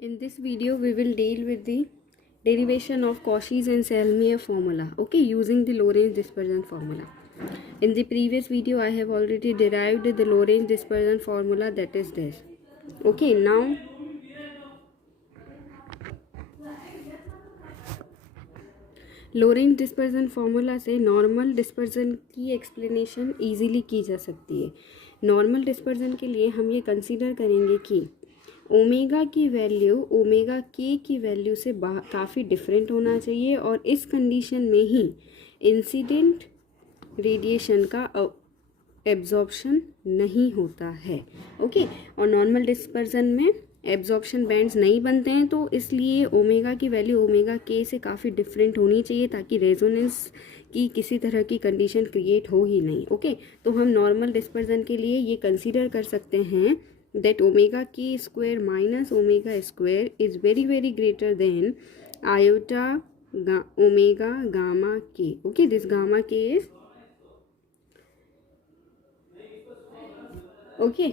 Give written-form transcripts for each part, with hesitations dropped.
In this video, we will deal with the derivation of Cauchy's and Selmier formula, okay, using the Lorentz dispersion formula. In the previous video, I have already derived the Lorentz dispersion formula, that is this. Okay, now Lorentz dispersion formula से normal dispersion की explanation easily की जा सकती है. Normal dispersion के लिए हम ये कंसीडर करेंगे कि ओमेगा की वैल्यू ओमेगा के की वैल्यू से काफ़ी डिफरेंट होना चाहिए और इस कंडीशन में ही इंसिडेंट रेडिएशन का एब्जॉर्प्शन नहीं होता है. ओके, और नॉर्मल डिस्पर्जन में एब्जॉर्प्शन बैंड्स नहीं बनते हैं, तो इसलिए ओमेगा की वैल्यू ओमेगा के से काफ़ी डिफरेंट होनी चाहिए ताकि रेजोनेंस की किसी तरह की कंडीशन क्रिएट हो ही नहीं. ओके, तो हम नॉर्मल डिस्पर्जन के लिए ये कंसीडर कर सकते हैं that omega k square minus omega square is very greater than iota omega gamma k. Okay, this gamma k is okay,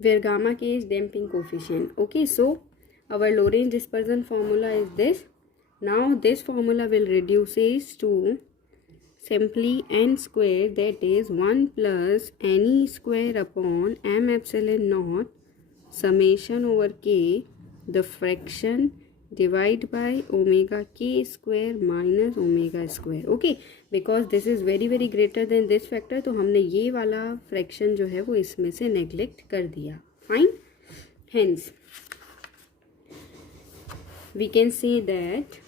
where gamma k is damping coefficient. Okay, so our Lorentz dispersion formula is this. Now this formula will reduces to simply n square, that is 1 plus ne square upon m epsilon naught summation over k the fraction divide by omega k square minus omega square. Okay, because this is very greater than this factor, तो हमने ये वाला fraction जो है वो इसमें से neglect कर दिया. Fine, hence we can say that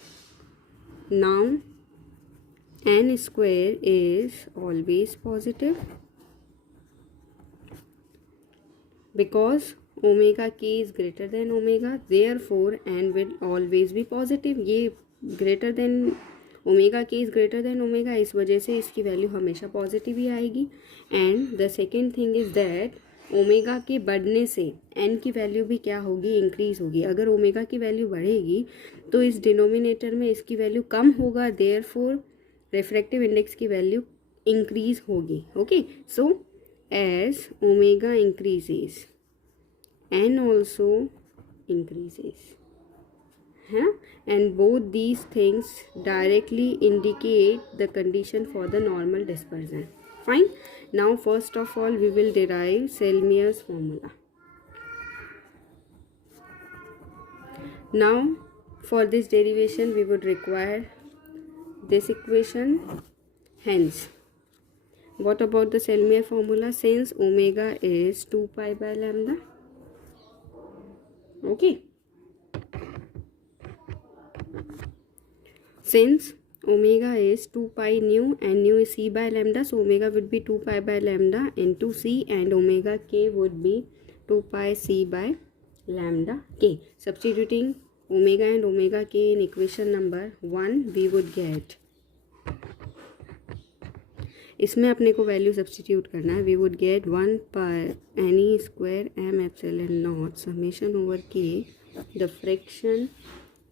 now n square is always positive because omega k is greater than omega, therefore n will always be positive. ये greater than omega k is greater than omega, इस वजह से इसकी value हमेशा positive ही आएगी. And the second thing is that omega के बढ़ने से n की वैल्यू भी क्या होगी, इंक्रीज होगी. अगर ओमेगा की वैल्यू बढ़ेगी तो इस डिनोमिनेटर में इसकी वैल्यू कम होगा, देयरफॉर रिफ्रैक्टिव इंडेक्स की वैल्यू इंक्रीज होगी. Okay, so as omega increases n also increases है, and both these things directly indicate the condition for the normal dispersion. Fine, now first of all we will derive Sellmeier's formula. Now for this derivation we would require this equation. Hence, what about the Selmier formula? Since omega is 2 pi by lambda, okay, since omega is 2 pi nu and nu is c by lambda, so omega would be 2 pi by lambda into c and omega k would be 2 pi c by lambda k. Substituting omega and omega k in equation number 1, we would get, इसमें अपने को value substitute करना है. We would get 1 पर any square m epsilon not summation over k the fraction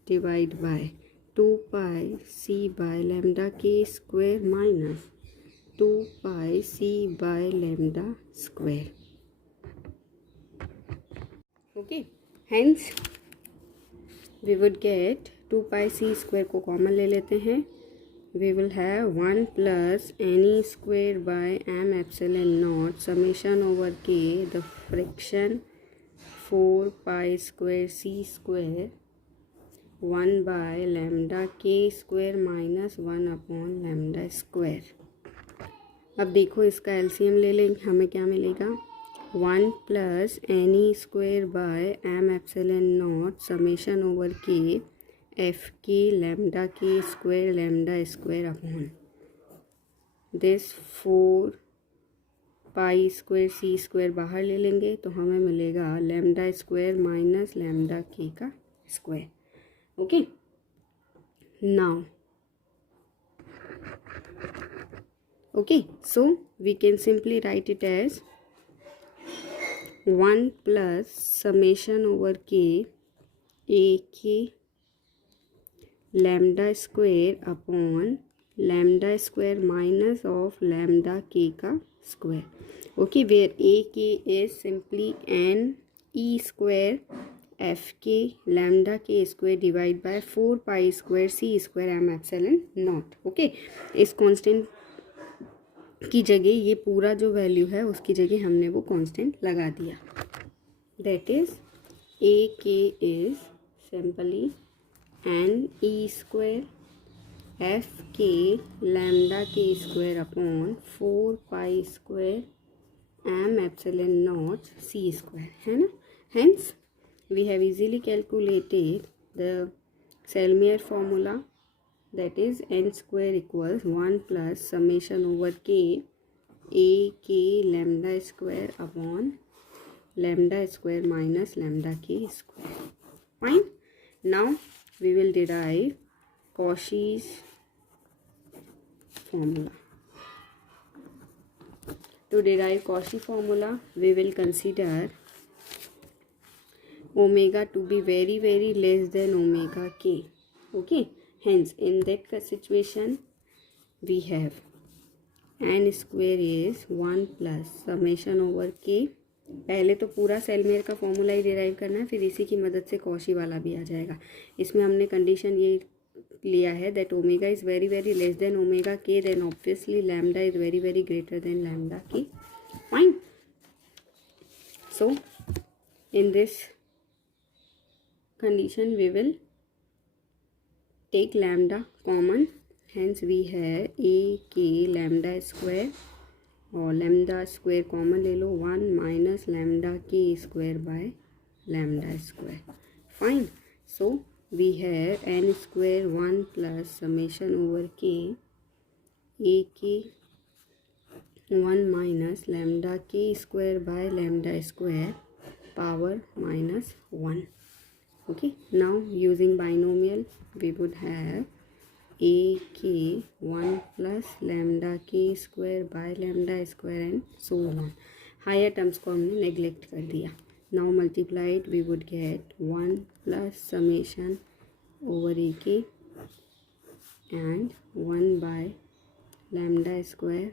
divide by 2 pi c by lambda k square minus 2 pi c by lambda square. Okay, hence we would get 2 pi c square को common ले लेते हैं. we will have 1 plus any square by m epsilon naught summation over k the fraction 4 pi square c square 1 by lambda k square minus 1 upon lambda square. अब देखो इसका LCM ले लेंगे, हमें क्या मिलेगा, 1 plus n e square by m epsilon not summation over k f k lambda k square upon this 4 pi square c square बाहर ले लेंगे तो हमें मिलेगा lambda square minus lambda k का square. Okay, now okay, so we can simply write it as 1 plus summation over k a k lambda square upon lambda square minus of lambda k का square. Okay, where ak is simply n e square f k lambda k square divided by 4 pi square c square m epsilon naught. Okay, इस constant की जगह ये पूरा जो value है उसकी जगह हमने वो कांस्टेंट लगा दिया. That is a k is simply n e squared f k lambda k square upon 4 pi squared m epsilon naught c squared, है ना. Hence we have easily calculated the Sellmeier formula, that is n square equals 1 plus summation over k a k lambda square upon lambda square minus lambda k square. Fine. Now we will derive Cauchy's formula. To derive Cauchy formula, we will consider omega to be very very less than omega k. Okay. Hence, in that situation, we have n square is 1 plus summation over k. पहले तो पूरा सेलमियर का formula ही derive करना है, फिर इसी की मदद से कॉशी वाला भी आ जाएगा. इसमें हमने कंडीशन ये लिया है that omega is very very less than omega k, then obviously lambda is very very greater than lambda k. Fine. So in this condition we will take lambda common, hence we have a k lambda square और lambda square common ले लो 1 minus lambda k square by lambda square. Fine. So we have n square 1 plus summation over k a k 1 minus lambda k square by lambda square power minus 1. Okay, now using binomial we would have a k 1 plus lambda k square by lambda square and so on. Higher terms को हमने neglect कर दिया. Now multiplied we would get 1 plus summation over a k and 1 by lambda square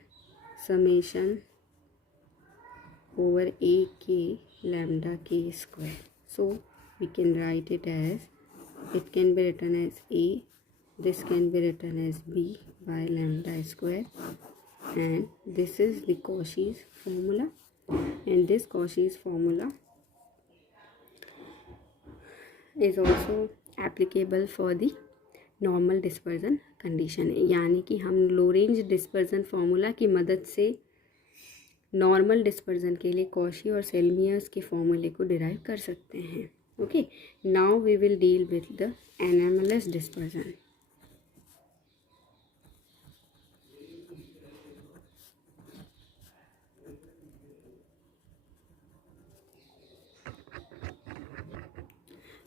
summation over a k lambda k square. So we can write it as, it can be written as a, this can be written as b by lambda square, and this is the Cauchy's formula, and this Cauchy's formula is also applicable for the normal dispersion condition. यानी कि हम लो range dispersion formula की मदद से normal dispersion के लिए Cauchy और सेलमियर्स के फॉर्मूले को डिराइव कर सकते हैं. Okay, now we will deal with the anomalous dispersion.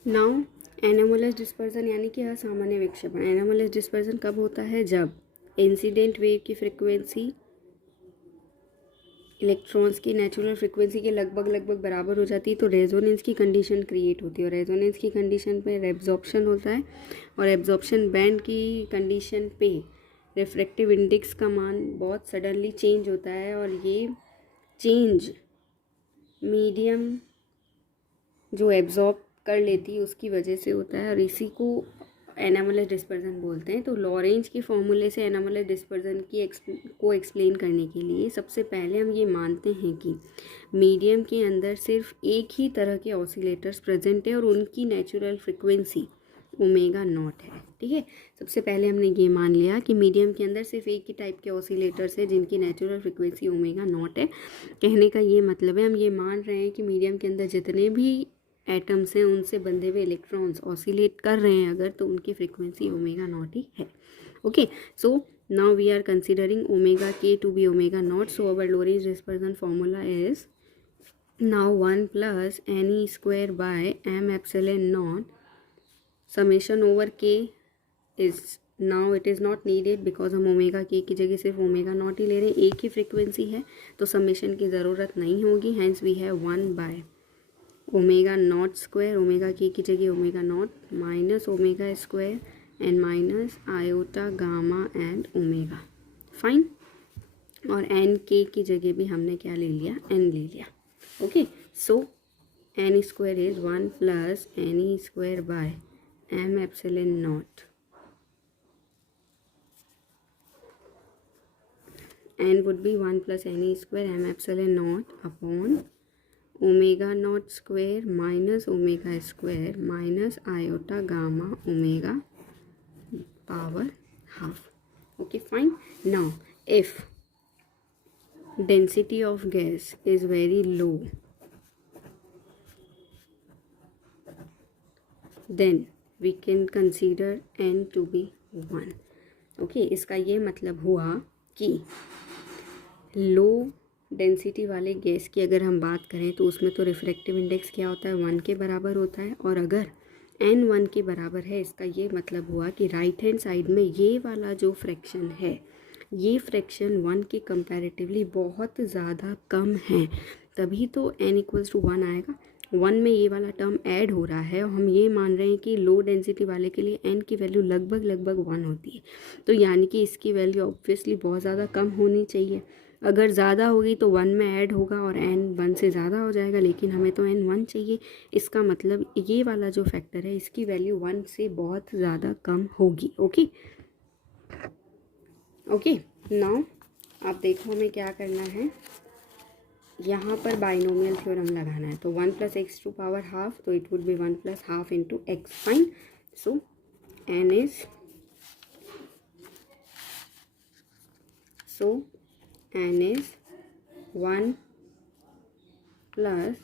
Now anomalous dispersion यानी कि असामान्य विक्षेपण. anomalous dispersion कब होता है? जब इंसिडेंट वेव की फ्रिक्वेंसी इलेक्ट्रॉन्स की नेचुरल फ्रिक्वेंसी के लगभग बराबर हो जाती है तो रेजोनेंस की कंडीशन क्रिएट होती है, और रेजोनेंस की कंडीशन पे एब्जॉर्प्शन होता है, और एब्जॉर्प्शन बैंड की कंडीशन पे रिफ्रैक्टिव इंडेक्स का मान बहुत सडनली चेंज होता है, और ये चेंज मीडियम जो एब्जॉर्ब कर लेती है उसकी वजह से होता है, और इसी को एनामलस डिस्पर्जन बोलते हैं. तो लॉरेंज के फॉर्मूले से एनामलस डिस्पर्जन को एक्सप्लेन करने के लिए सबसे पहले हम ये मानते हैं कि मीडियम के अंदर सिर्फ एक ही तरह के ऑसिलेटर्स प्रेजेंट है और उनकी नेचुरल फ्रिक्वेंसी ओमेगा नॉट है. ठीक है, सबसे पहले हमने ये मान लिया कि मीडियम के अंदर सिर्फ एक ही टाइप के ऑसिलेटर्स है जिनकी नेचुरल फ्रिक्वेंसी ओमेगा नॉट है. कहने का ये मतलब है हम ये मान रहे हैं कि मीडियम के अंदर जितने भी एटम्स हैं उनसे बंधे हुए इलेक्ट्रॉन्स ऑसिलेट कर रहे हैं अगर, तो उनकी फ्रिक्वेंसी ओमेगा नॉट ही है. Okay, so now we are considering omega k to be omega naught. So our Lorentz dispersion formula is now 1 plus n e square by m epsilon not summation over k is, now it is not needed because हम omega k की जगह सिर्फ omega naught ही ले रहे हैं, एक ही frequency है तो समेशन की ज़रूरत नहीं होगी. Hence we have 1 by omega not square, omega k की जगह omega not minus omega square and minus iota gamma and omega. Fine. और एन के की जगह भी हमने क्या ले लिया, एन ले लिया। Okay, so n square is 1 plus n e square by m epsilon not. N would be 1 plus n e square m epsilon not upon omega not square minus omega square minus iota gamma omega power half. Okay, fine. Now, if density of gas is very low, then we can consider n to be 1. Okay, इसका ये मतलब हुआ कि low density वाले gas की अगर हम बात करें तो उसमें तो रिफ्रैक्टिव इंडेक्स क्या होता है, 1 के बराबर होता है। और अगर n 1 के बराबर है, इसका ये मतलब हुआ कि राइट हैंड साइड में ये वाला जो फ्रैक्शन है, ये फ्रैक्शन 1 के कंपैरेटिवली बहुत ज़्यादा कम है, तभी तो n इक्वल्स टू 1 आएगा। 1 में ये वाला टर्म ऐड हो रहा है और हम ये मान रहे हैं कि लो डेंसिटी वाले के लिए n की वैल्यू लगभग 1 होती है, तो यानी कि इसकी वैल्यू ऑब्वियसली बहुत ज़्यादा कम होनी चाहिए। अगर ज़्यादा होगी तो 1 में ऐड होगा और n 1 से ज़्यादा हो जाएगा, लेकिन हमें तो n 1 चाहिए। इसका मतलब ये वाला जो फैक्टर है इसकी वैल्यू 1 से बहुत ज़्यादा कम होगी। ओके ओके, नाउ आप देखो हमें क्या करना है, यहाँ पर बाइनोमियल थ्योरम लगाना है। तो 1 plus x to power half, तो it would be 1 plus half into x. Fine, so n is n is 1 plus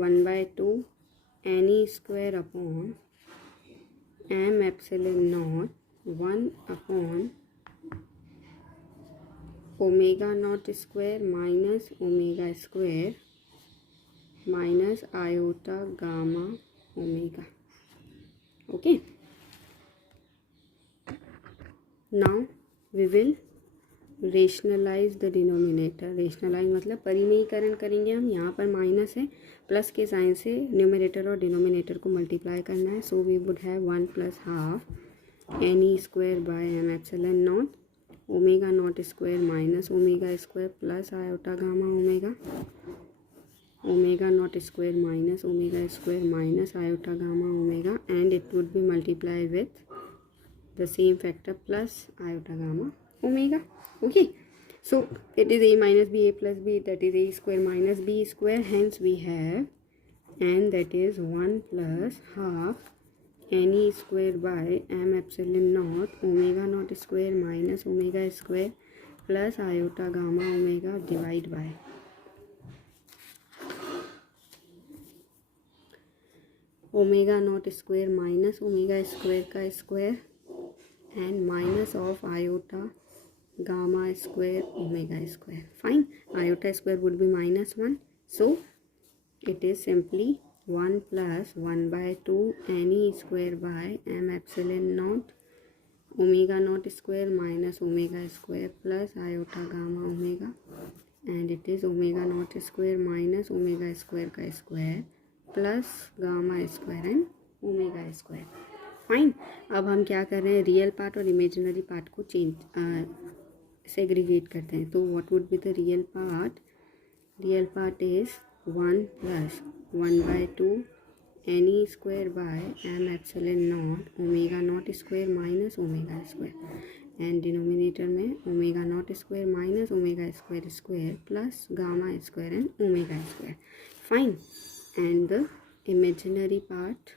1 by 2 n e square upon m epsilon naught 1 upon omega naught square minus omega square minus iota gamma omega. Okay, now we will rationalize the denominator. Rationalize मतलब परिमेयीकरण करेंगे हम। यहाँ पर minus है, plus के sign से numerator और डिनोमिनेटर को मल्टीप्लाई करना है। So we would have 1 plus half n e square by m epsilon not omega not square minus omega square plus iota gamma omega omega not square minus omega square minus iota gamma omega, and it would be multiply with the same factor plus iota gamma omega. Okay, so it is a minus b a plus b, that is a square minus b square, hence we have and that is 1 plus half n e square by m epsilon naught omega naught square minus omega square plus iota gamma omega divide by omega naught square minus omega square का square and minus of iota gamma square omega square. Fine, iota square would be minus 1, so it is simply 1 plus 1 by 2 n e square by m epsilon naught omega naught square minus omega square plus iota gamma omega, and it is omega naught square minus omega square का square plus gamma square and omega square. Fine, अब हम क्या कर रहे हैं, real part और imaginary part को segregate करते हैं। तो what would be the real part? Real part is 1 plus 1 by 2 n e square by m epsilon not omega not square minus omega square, and denominator में omega not square minus omega squared squared plus gamma squared and omega squared. Fine, and the imaginary part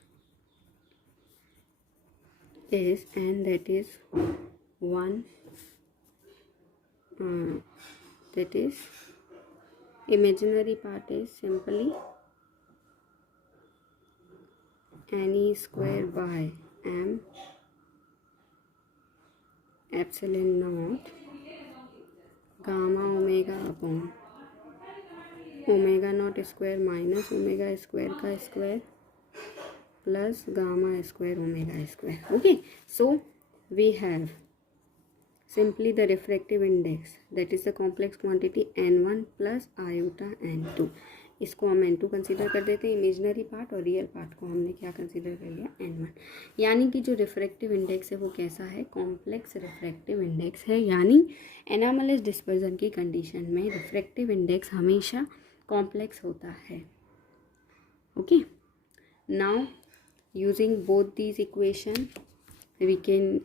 is, and that is 1 that is imaginary part is simply n e square by m epsilon naught gamma omega upon omega naught square minus omega square का square plus gamma square omega square. Okay, so we have simply the refractive index, that is the complex quantity n1 plus iota n2. इसको हम n2 consider कर देते हैं imaginary part, और real part को हमने क्या कंसीडर कर लिया, n1। यानी कि जो रिफ्रैक्टिव इंडेक्स है वो कैसा है, कॉम्प्लेक्स रिफ्रैक्टिव इंडेक्स है। यानी एनामलस डिस्पर्जन की कंडीशन में रिफ्रैक्टिव इंडेक्स हमेशा कॉम्प्लेक्स होता है। Okay, now using both these equation we can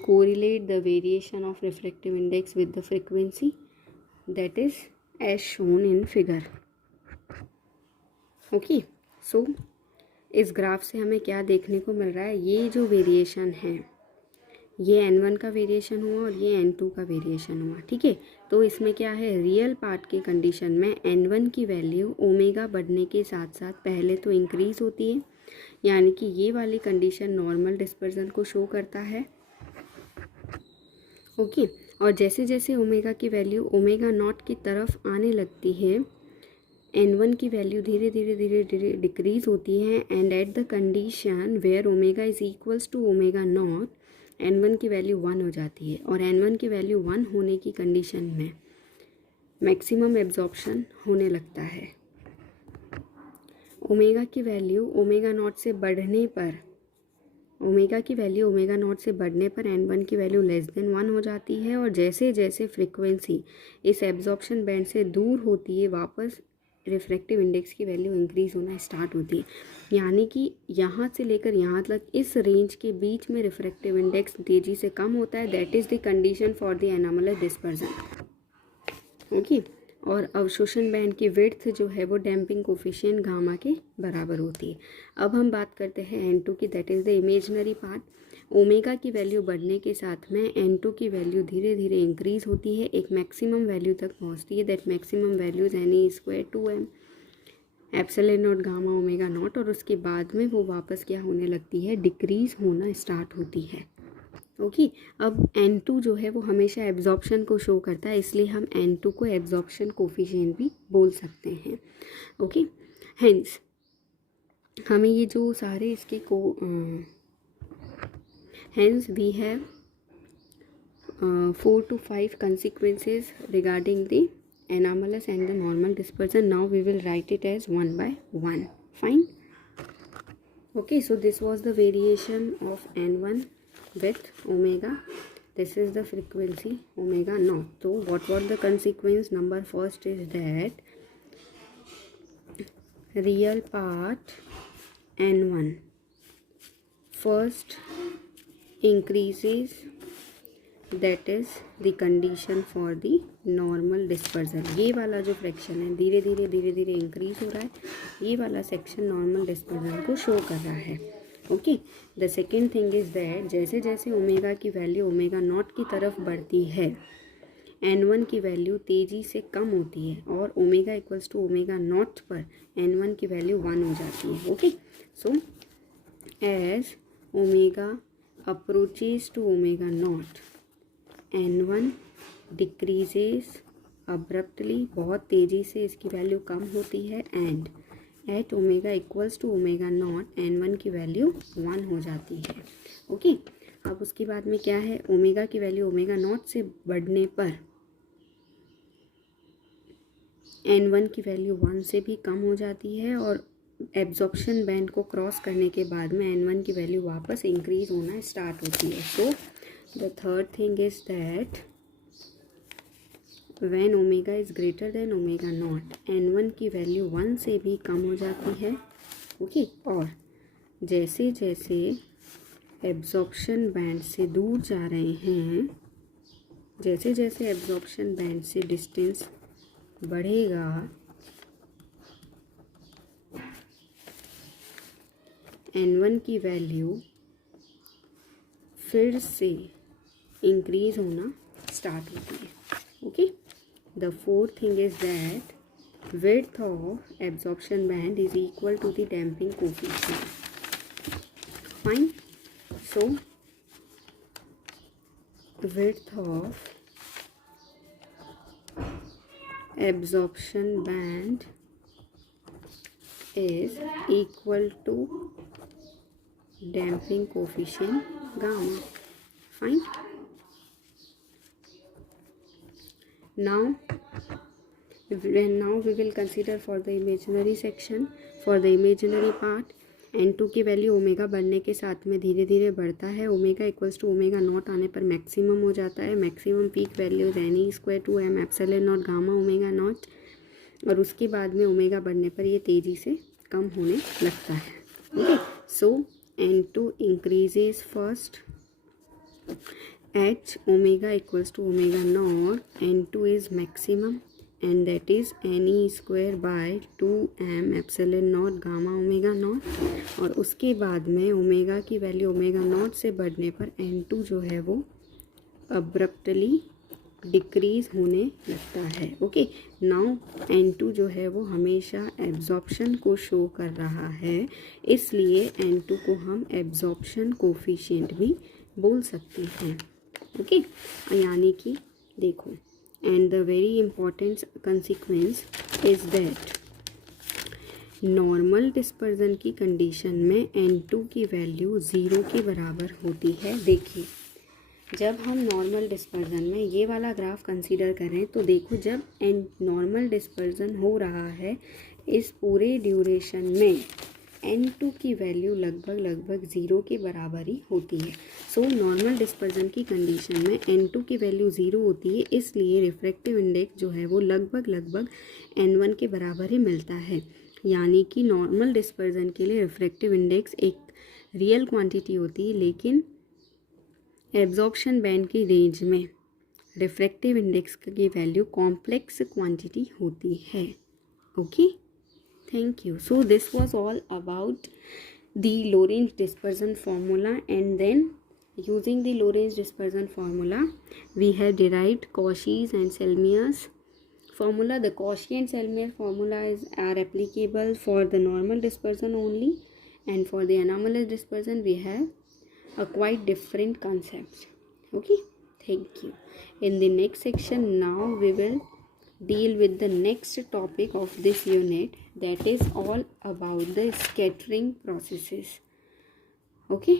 correlate the variation of refractive index with the frequency, that is as shown in figure. Okay, so इस graph से हमें क्या देखने को मिल रहा है, ये जो वेरिएशन है ये n1 का वेरिएशन हुआ और ये n2 का वेरिएशन हुआ, ठीक है। तो इसमें क्या है, रियल पार्ट की कंडीशन में n1 की वैल्यू ओमेगा बढ़ने के साथ साथ पहले तो इंक्रीज होती है, यानी कि ये वाली कंडीशन नॉर्मल डिस्पर्जन को शो करता है। ओके, और जैसे जैसे ओमेगा की वैल्यू ओमेगा नॉट की तरफ आने लगती है, n1 की वैल्यू धीरे धीरे डिक्रीज होती है, and at the condition where omega is equals to omega not n1 की वैल्यू 1 हो जाती है, और n1 की वैल्यू 1 होने की कंडीशन में मैक्सिमम एब्जॉर्प्शन होने लगता है। ओमेगा की वैल्यू ओमेगा नॉट से बढ़ने पर, ओमेगा की वैल्यू ओमेगा नॉट से बढ़ने पर n1 की वैल्यू लेस देन 1 हो जाती है, और जैसे जैसे फ्रीक्वेंसी इस एब्जॉर्प्शन बैंड से दूर होती है वापस रिफ्रैक्टिव इंडेक्स की वैल्यू इंक्रीज होना स्टार्ट होती है। यानी कि यहाँ से लेकर यहाँ तक इस रेंज के बीच में रिफ्रैक्टिव इंडेक्स तेज़ी से कम होता है, that is the condition for the anomalous dispersion. Okay, और अवशोषण बैंड की विड्थ जो है वो डैम्पिंग कोफिशिएंट गामा के बराबर होती है। अब हम बात करते हैं n2 की, that is the imaginary part. Omega की वैल्यू बढ़ने के साथ में n2 की वैल्यू धीरे धीरे इंक्रीज होती है, एक मैक्सिमम वैल्यू तक पहुंचती है, that maximum values n² 2m epsilon not gamma omega not, और उसके बाद में वो वापस क्या होने लगती है, डिक्रीज होना स्टार्ट होती है। ओके, अब n2 जो है वो हमेशा एब्जॉर्प्शन को शो करता है, इसलिए हम n2 को एब्जॉर्प्शन कोफिशिएंट भी बोल सकते हैं। ओके, हेंस हमें ये जो सारे इसके को hence we have 4 to 5 consequences regarding the anomalous and the normal dispersion. Now we will write it as 1 by 1. Fine. Okay, so this was the variation of n1 with omega. This is the frequency omega naught. So what was the consequence? Number first is that real part n1 first increases, that is the condition for the normal dispersion. ये वाला जो fraction है धीरे धीरे increase हो रहा है, ये वाला सेक्शन नॉर्मल डिस्पर्जन को शो कर रहा है। Okay, the second thing is that जैसे जैसे ओमेगा की वैल्यू ओमेगा नॉट की तरफ बढ़ती है, n1 की वैल्यू तेज़ी से कम होती है, और omega equals to omega not पर n1 की वैल्यू 1 हो जाती है। Okay, so as omega approaches to omega not n1 decreases abruptly, बहुत तेज़ी से इसकी वैल्यू कम होती है, and at omega equals to omega not n1 की वैल्यू 1 हो जाती है। ओके, अब उसके बाद में क्या है, ओमेगा की वैल्यू ओमेगा नॉट से बढ़ने पर n1 की वैल्यू 1 से भी कम हो जाती है, और एब्जॉर्प्शन बैंड को क्रॉस करने के बाद में n1 की वैल्यू वापस इंक्रीज होना स्टार्ट होती है। So the third thing is that when omega is greater than omega not n1 की वैल्यू 1 से भी कम हो जाती है। ओके, और जैसे जैसे एब्जॉर्प्शन बैंड से दूर जा रहे हैं, जैसे जैसे एब्जॉर्प्शन बैंड से डिस्टेंस बढ़ेगा, n1 की वैल्यू फिर से इंक्रीज होना स्टार्ट होती है। Okay, the fourth thing is that width of absorption band is equal to the damping coefficient. Fine. So width of absorption band is equal to damping coefficient gamma. Fine. Now Now we will consider for the imaginary section, for the imaginary part. n2 की value omega बढ़ने के साथ में धीरे धीरे बढ़ता है. Omega equals to omega not आने पर मैक्सिमम हो जाता है. Maximum peak value n e square to m epsilon not gamma omega not. और उसके बाद में ओमेगा बढ़ने पर ये तेज़ी से कम होने लगता है. Okay, so n2 increases first at omega equals to omega naught. n2 is maximum and that is ne square by 2m epsilon naught gamma omega naught. और उसके बाद में ओमेगा की वैल्यू ओमेगा नॉट से बढ़ने पर n2 जो है वो अब्रप्टली डिक्रीज होने लगता है. ओके, नाउ n2 जो है वो हमेशा एब्जॉर्प्शन को शो कर रहा है, इसलिए n2 को हम एब्जॉर्प्शन कोफिशिएंट भी बोल सकते हैं. ओके, यानी कि देखो, and the very important consequence is that normal dispersion की कंडीशन में n2 की वैल्यू 0 के बराबर होती है. देखिए, जब हम नॉर्मल डिस्पर्जन में ये वाला ग्राफ कंसीडर करें तो देखो, जब नॉर्मल डिस्पर्जन हो रहा है इस पूरे ड्यूरेशन में n2 की वैल्यू लगभग 0 के बराबर ही होती है. सो नॉर्मल डिस्पर्जन की कंडीशन में n2 की वैल्यू 0 होती है, इसलिए रिफ्रैक्टिव इंडेक्स जो है वो लगभग n1 के बराबर ही मिलता है. यानी कि नॉर्मल डिस्पर्जन के लिए रिफ्रैक्टिव इंडेक्स एक रियल क्वांटिटी होती है, लेकिन एब्जॉर्प्शन बैंड की रेंज में रिफ्रैक्टिव इंडेक्स की वैल्यू कॉम्प्लेक्स क्वांटिटी होती है. Okay, thank you. So this was all about the Lorentz dispersion formula, and then using the Lorentz dispersion formula we have derived Cauchy's and Selmia's formula. The Cauchy and Selmier formula are applicable for the normal dispersion only, and for the anomalous dispersion we have a quite different concept. Okay, thank you. In the next section now we will deal with the next topic of this unit, that is all about the scattering processes. Okay,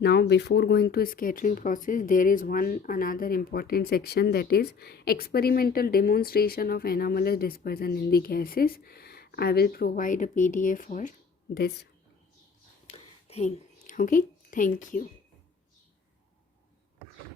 now before going to scattering process, there is another important section, that is experimental demonstration of anomalous dispersion in the gases. I will provide a PDF for this thing. Okay, thank you.